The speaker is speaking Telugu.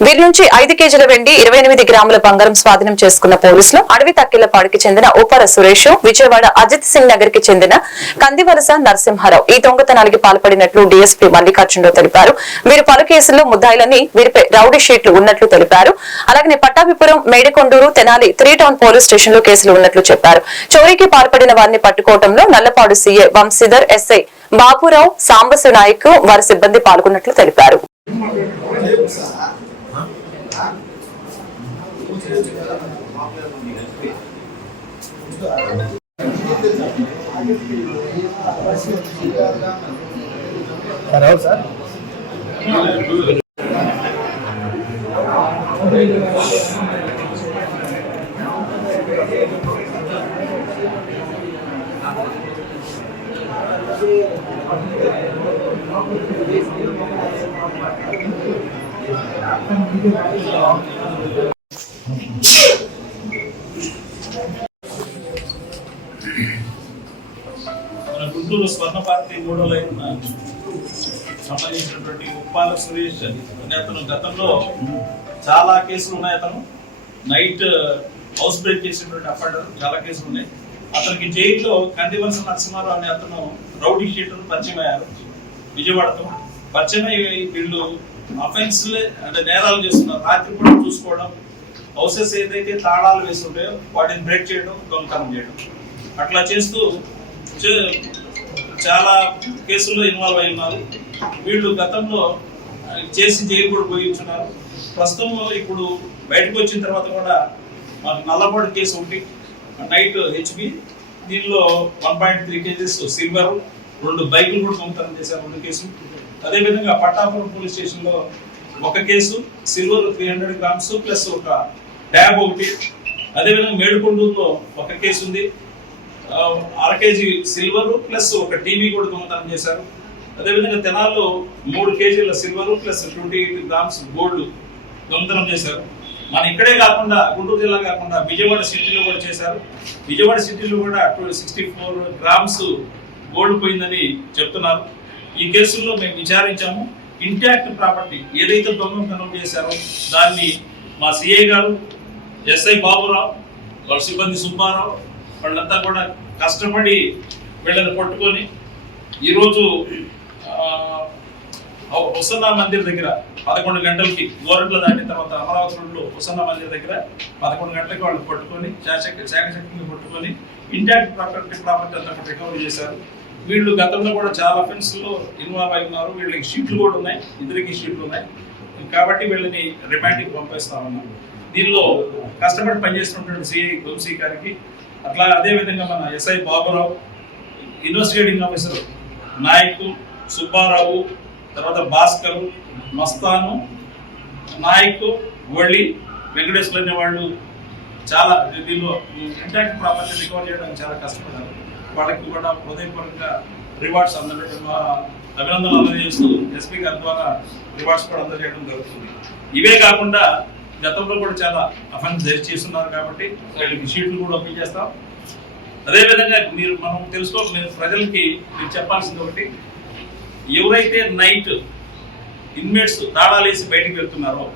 వీరి నుంచి 5 కేజీల వెండి 28 గ్రాముల బంగారం స్వాధీనం చేసుకున్న పోలీసులు అడవి తక్కిళ్లపాడుకి చెందిన ఉపర సురేష్, విజయవాడ అజిత్ సింగ్ నగర్ కి చెందిన కందివలస నరసింహారావు ఈ దొంగతనానికి పాల్పడినట్లు డీఎస్పీ మల్లికార్జునరావు తెలిపారు. వీరు పలు కేసుల్లో ముద్దాయిలని వీరిపై రౌడీ షీట్లు ఉన్నట్లు తెలిపారు. అలాగే Pattabhipuram, Medikonduru, Tenali 3 town police station లో కేసులు ఉన్నట్లు చెప్పారు. చోరీకి పాల్పడిన వారిని పట్టుకోవడంలో నల్లపాడు సీఏ వంశీధర్, ఎస్ఐ బాబురావు, సాంబశివ నాయక్ వారి సిబ్బంది పాల్గొన్నట్లు తెలిపారు. మన గుంటూరు స్వర్ణ పార్టీ 3వ లైన్ సంబంధించినటువంటి ఉప్పాల సురేష్ అనే అతను గతంలో చాలా కేసులు ఉన్నాయి. అతను నైట్ హౌస్ బ్రేక్ చేసినటువంటి అఫెండర్, చాలా కేసులు ఉన్నాయి. అతనికి జైల్లో కందివలస నరసింహారావు అనే అతను రౌడీ షీటర్ పరిచయం అయ్యారు. విజయవాడతో పరిచయం అయ్యి వీళ్ళు అఫెన్స్ అంటే నేరాలు చేస్తున్నారు. రాత్రి కూడా చూసుకోవడం, హౌసెస్ ఏదైతే తాళాలు వేసి ఉంటాయో వాటిని బ్రేక్ చేయడం, దొంగతనం చేయడం, అట్లా చేస్తూ చాలా కేసుల్లో ఇన్వాల్వ్ అయి ఉన్నారు. వీళ్ళు గతంలో చేసి జైలు కూడా పోయించున్నారు. ప్రస్తుతం ఇప్పుడు బయటకు వచ్చిన తర్వాత కూడా మనకు నల్లపాడు కేసు ఒకటి, నైట్ హెచ్బి, దీనిలో 1.3 కేజీస్ సిల్వర్, 2 బైకులు కూడా దొంగతనం చేశారు, 2 కేసులు. అదేవిధంగా పట్టాపురం పోలీస్ స్టేషన్ లో 1 case, silver 300 grams plus 1 tab ఒకటి. అదేవిధంగా మేడుకొండూరులో 1 కేసు ఉంది, 1/2 కేజీ సిల్వర్ ప్లస్ 1 టీవీ కూడా దొంగతనం చేశారు. అదేవిధంగా తెనాల్లో 3 కేజీల సిల్వర్ ప్లస్ 28 గ్రామ్స్ గోల్డ్ దొంగతనం చేశారు. మన ఇక్కడే కాకుండా గుంటూరు జిల్లా కాకుండా విజయవాడ సిటీలో కూడా చేశారు. విజయవాడ సిటీలో కూడా 64 గ్రామ్స్ గోల్డ్ పోయిందని చెప్తున్నారు. ఈ కేసుల్లో మేము విచారించాము. ఇంటాక్ట్ ప్రాపర్టీ ఏదైతే దొంగతనం చేశారో దాన్ని మా సిఐ గారు, ఎస్ఐ బాబురావు, వాళ్ళ సిబ్బంది సుబ్బారావు, వాళ్ళంతా కూడా కష్టపడి వీళ్ళని పట్టుకొని ఈరోజు హుసన్నా మందిర్ దగ్గర 11 గంటలకి, గోరంట్ల దాటిన తర్వాత అమరావతి రోడ్లో హుసన్నా మందిర్ దగ్గర 11 గంటలకి వాళ్ళు పట్టుకొని శాఖశక్తిని పట్టుకొని ఇంటాక్ట్ ప్రాపర్టీ అంతా రికవరీ చేశారు. వీళ్ళు గతంలో కూడా చాలా అఫెన్స్ లో ఇన్వాల్వ్ అయి ఉన్నారు. వీళ్ళకి షీట్లు కూడా ఉన్నాయి, ఇద్దరికి షీట్లు ఉన్నాయి. కాబట్టి వీళ్ళని రిమాండ్కి పంపిస్తా ఉన్నాం. దీనిలో కష్టపడి పనిచేస్తున్నటువంటి సిఐ వంశీ గారికి, అట్లా అదేవిధంగా మన SI Baburao, investigating officer Nayak, Subbarao, తర్వాత భాస్కర్, మస్తాను, నాయక్, వళ్ళి, వెంకటేశ్వర అనే వాళ్ళు చాలా దీనిలో ఇంటాక్ట్ ప్రాపర్టీ రికవర్ చేయడానికి చాలా కష్టపడ్డారు. వాళ్ళకి కూడా హృదయపూర్వకంగా రివార్డ్స్ అభినందనలు అందజేస్తూ ఎస్పీ గారి ద్వారా రివార్డ్స్ కూడా అందజేయడం జరుగుతుంది. ఇవే కాకుండా గతంలో కూడా చాలా అఫెన్స్ చేస్తున్నారు కాబట్టి వీళ్ళకి షీట్లు కూడా ఓపెన్ చేస్తాం. అదేవిధంగా మనం మీరు ప్రజలకి మీరు చెప్పాల్సింది ఒకటి, ఎవరైతే నైట్ ఇన్మేట్స్ తాళాలు వేసి బయటికి వెళ్తున్నారో